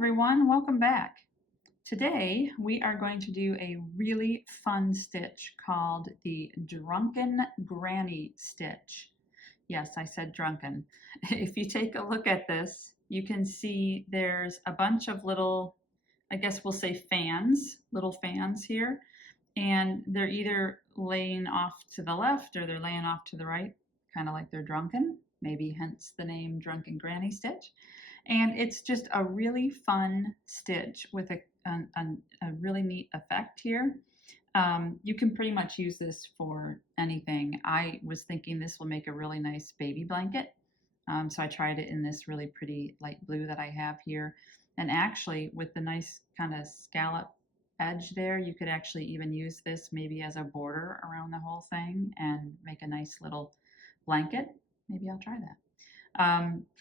everyone, welcome back. Today we are going to do a really fun stitch called the Drunken Granny Stitch. Yes, I said drunken. If you take a look at this, you can see there's a bunch of little, I guess we'll say fans, little fans here, and they're either laying off to the left or they're laying off to the right, kind of like they're drunken, maybe hence the name Drunken Granny Stitch. And it's just a really fun stitch with a really neat effect here. You can pretty much use this for anything. I was thinking this will make a really nice baby blanket. So I tried it in this really pretty light blue that I have here. And actually with the nice kind of scallop edge there, you could actually even use this maybe as a border around the whole thing and make a nice little blanket. Maybe I'll try that.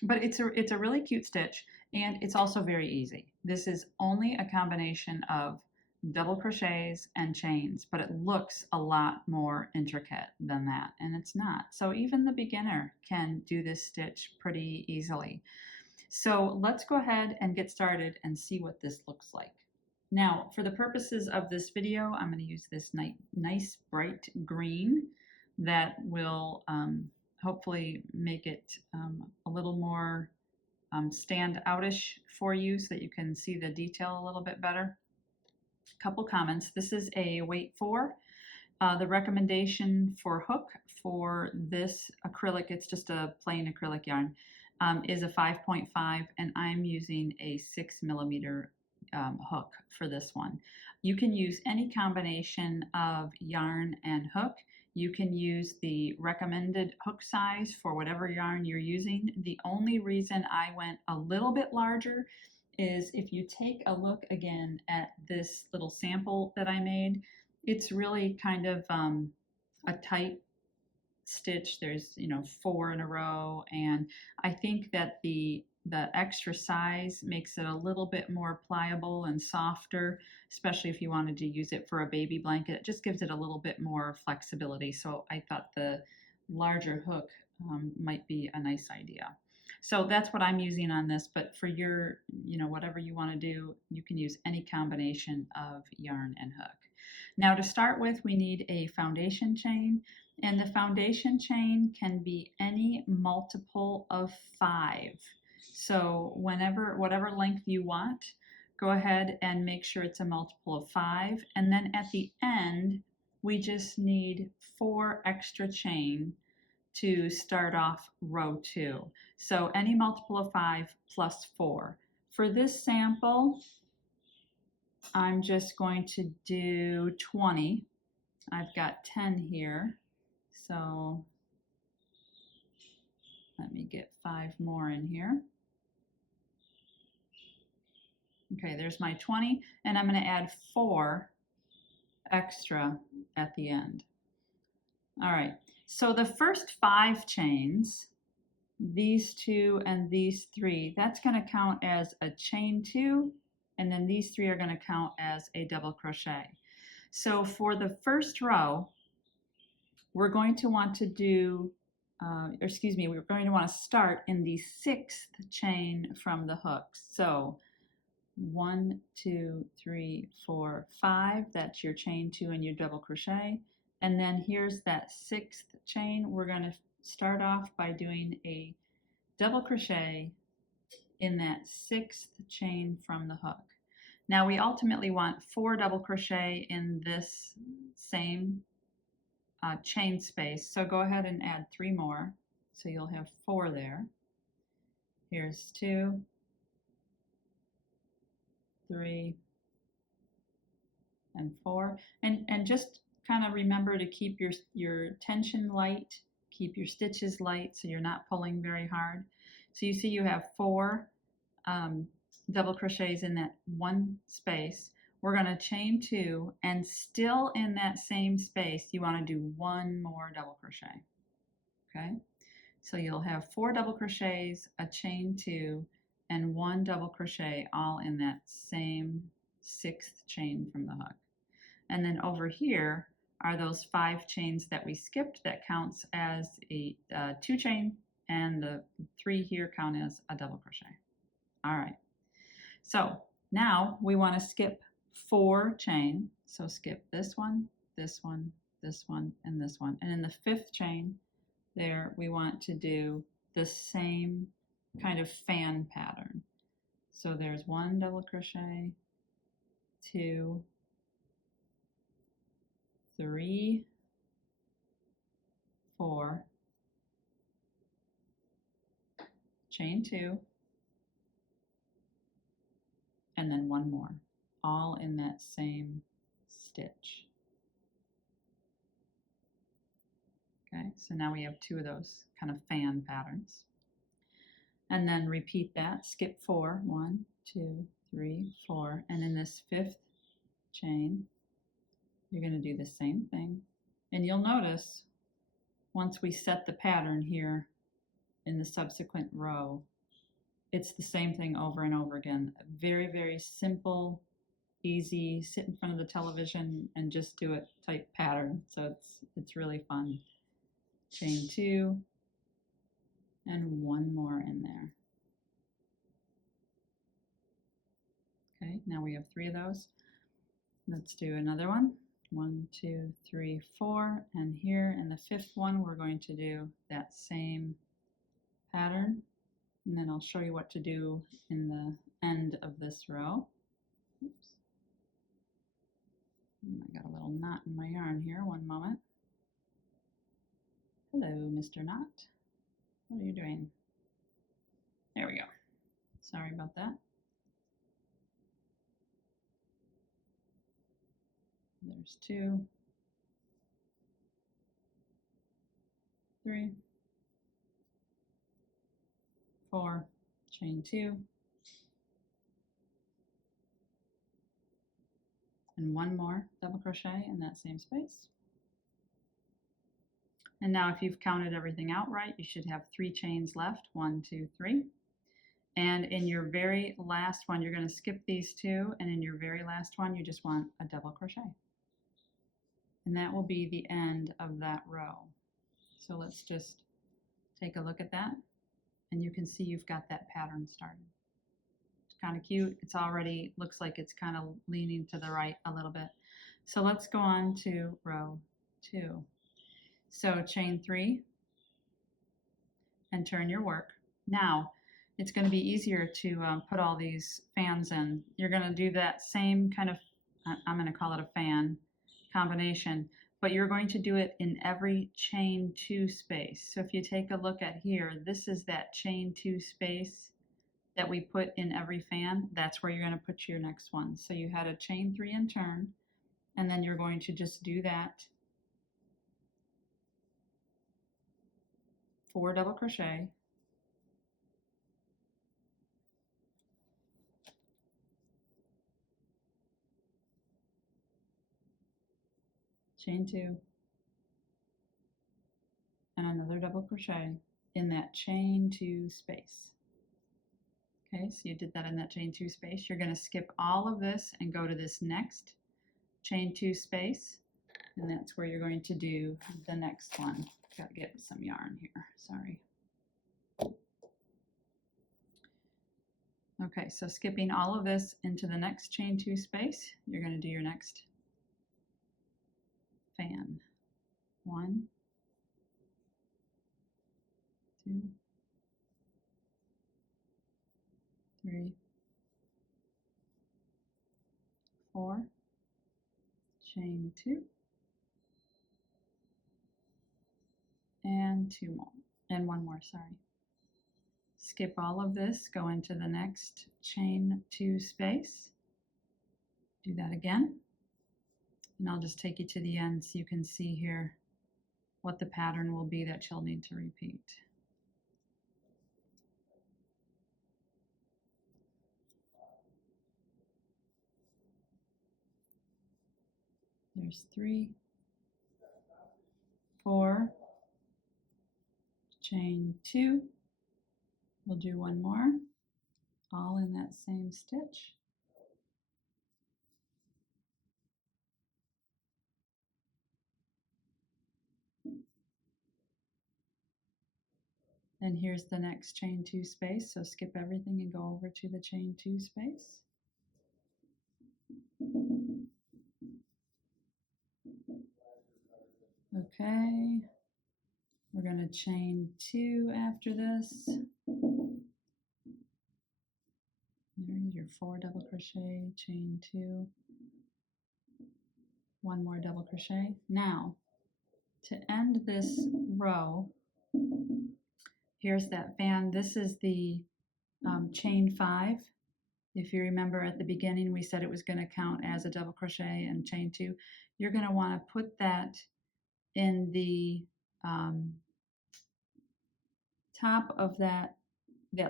But it's a really cute stitch, and it's also very easy. This is only a combination of double crochets and chains, but it looks a lot more intricate than that, and it's not. So even the beginner can do this stitch pretty easily. So let's go ahead and get started and see what this looks like. Now, for the purposes of this video, I'm going to use this nice bright green that will hopefully make it a little more stand outish for you so that you can see the detail a little bit better. Couple comments. This is a weight 4. The recommendation for hook for this acrylic, it's just a plain acrylic yarn, is a 5.5, and I'm using a 6mm hook for this one. You can use any combination of yarn and hook. You can use the recommended hook size for whatever yarn you're using. The only reason I went a little bit larger is if you take a look again at this little sample that I made, it's really kind of a tight stitch. There's 4 in a row, and I think that the extra size makes it a little bit more pliable and softer, especially if you wanted to use it for a baby blanket. It just gives it a little bit more flexibility. So I thought the larger hook might be a nice idea. So that's what I'm using on this, but for your, whatever you want to do, you can use any combination of yarn and hook. Now to start with, we need a foundation chain, and the foundation chain can be any multiple of 5. So whatever length you want, go ahead and make sure it's a multiple of 5. And then at the end, we just need 4 extra chain to start off row 2. So any multiple of 5 plus 4. For this sample, I'm just going to do 20. I've got 10 here. So let me get 5 more in here. Okay, there's my 20, and I'm going to add 4 extra at the end. All right, so the first 5 chains, these 2 and these 3, that's going to count as a chain 2, and then these 3 are going to count as a double crochet. So for the first row, we're going to want to do, we're going to want to start in the 6th chain from the hook. So 1, 2, 3, 4, 5, that's your chain 2 and your double crochet. And then here's that 6th chain. We're going to start off by doing a double crochet in that 6th chain from the hook. Now we ultimately want 4 double crochet in this same chain space, so go ahead and add 3 more, so you'll have 4 there. Here's 2, 3, and 4, and just kind of remember to keep your tension light, keep your stitches light so you're not pulling very hard. So you see you have 4 double crochets in that one space. We're going to chain 2, and still in that same space you want to do 1 more double crochet. Okay, so you'll have 4 double crochets, a chain 2, and 1 double crochet, all in that same 6th chain from the hook. And then over here are those 5 chains that we skipped. That counts as a 2 chain, and the 3 here count as a double crochet. All right, So now we want to skip 4 chain. So skip this one, this one, this one, and this one. And in the 5th chain there, we want to do the same kind of fan pattern. So there's 1 double crochet, 2, 3, 4, chain 2, and then 1 more, all in that same stitch. Okay, so now we have 2 of those kind of fan patterns. And then repeat that, skip 4, 1, 2, 3, 4, and in this 5th chain, you're going to do the same thing. And you'll notice once we set the pattern here in the subsequent row, it's the same thing over and over again. Very, very simple, easy, sit in front of the television and just do it type pattern. So it's really fun. Chain 2 and 1 more in there. Okay, now we have 3 of those. Let's do another one. 1, 2, 3, 4, and here in the 5th one we're going to do that same pattern, and then I'll show you what to do in the end of this row. Oops. I got a little knot in my yarn here, one moment. Hello, Mr. Knot. What are you doing? There we go. Sorry about that. There's 2, 3, 4, chain 2, and 1 more double crochet in that same space. And now if you've counted everything out right, you should have 3 chains left, 1, 2, 3. And in your very last one, you're going to skip these 2, and in your very last one, you just want a double crochet. And that will be the end of that row. So let's just take a look at that, and you can see you've got that pattern started. It's kind of cute. It's already looks like it's kind of leaning to the right a little bit. So let's go on to row 2. So chain 3 and turn your work. Now it's going to be easier to put all these fans in. You're going to do that same kind of, I'm going to call it a fan combination, but you're going to do it in every chain 2 space. So if you take a look at here, this is that chain 2 space that we put in every fan. That's where you're going to put your next one. So you had a chain 3 and turn, and then you're going to just do that 4 double crochet, chain 2, and another double crochet in that chain 2 space. Okay, so you did that in that chain 2 space. You're going to skip all of this and go to this next chain 2 space, and that's where you're going to do the next one. Got to get some yarn here, sorry. Okay, so skipping all of this into the next chain 2 space, you're going to do your next fan. 1, 2, 3, 4, chain 2, and 2 more, and 1 more, sorry. Skip all of this, go into the next chain 2 space, do that again, and I'll just take you to the end so you can see here what the pattern will be that you'll need to repeat. There's 3, 4, chain 2, we'll do 1 more, all in that same stitch. And here's the next chain 2 space, so skip everything and go over to the chain 2 space. Okay, we're going to chain 2 after this. There's your 4 double crochet, chain 2, 1 more double crochet. Now, to end this row, here's that fan. This is the chain 5. If you remember at the beginning, we said it was going to count as a double crochet and chain 2. You're going to want to put that in the top of that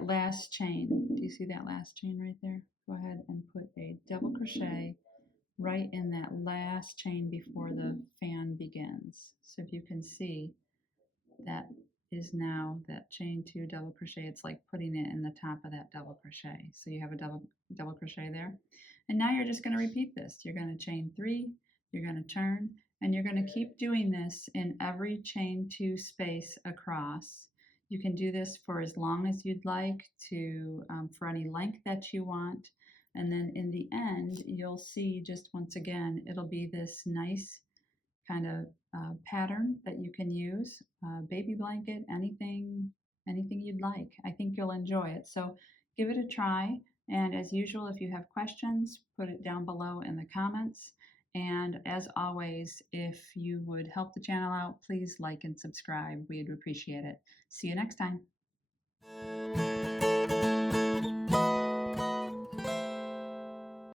last chain. Do you see that last chain right there? Go ahead and put a double crochet right in that last chain before the fan begins. So if you can see, that is now that chain 2 double crochet. It's like putting it in the top of that double crochet. So you have a double crochet there. And now you're just going to repeat this. You're going to chain 3, you're going to turn, and you're going to keep doing this in every chain 2 space across. You can do this for as long as you'd like to, for any length that you want. And then in the end, you'll see just once again, it'll be this nice kind of pattern that you can use, baby blanket, anything you'd like. I think you'll enjoy it. So give it a try. And as usual, if you have questions, put it down below in the comments. And as always, if you would help the channel out, please like and subscribe. We'd appreciate it. See you next time.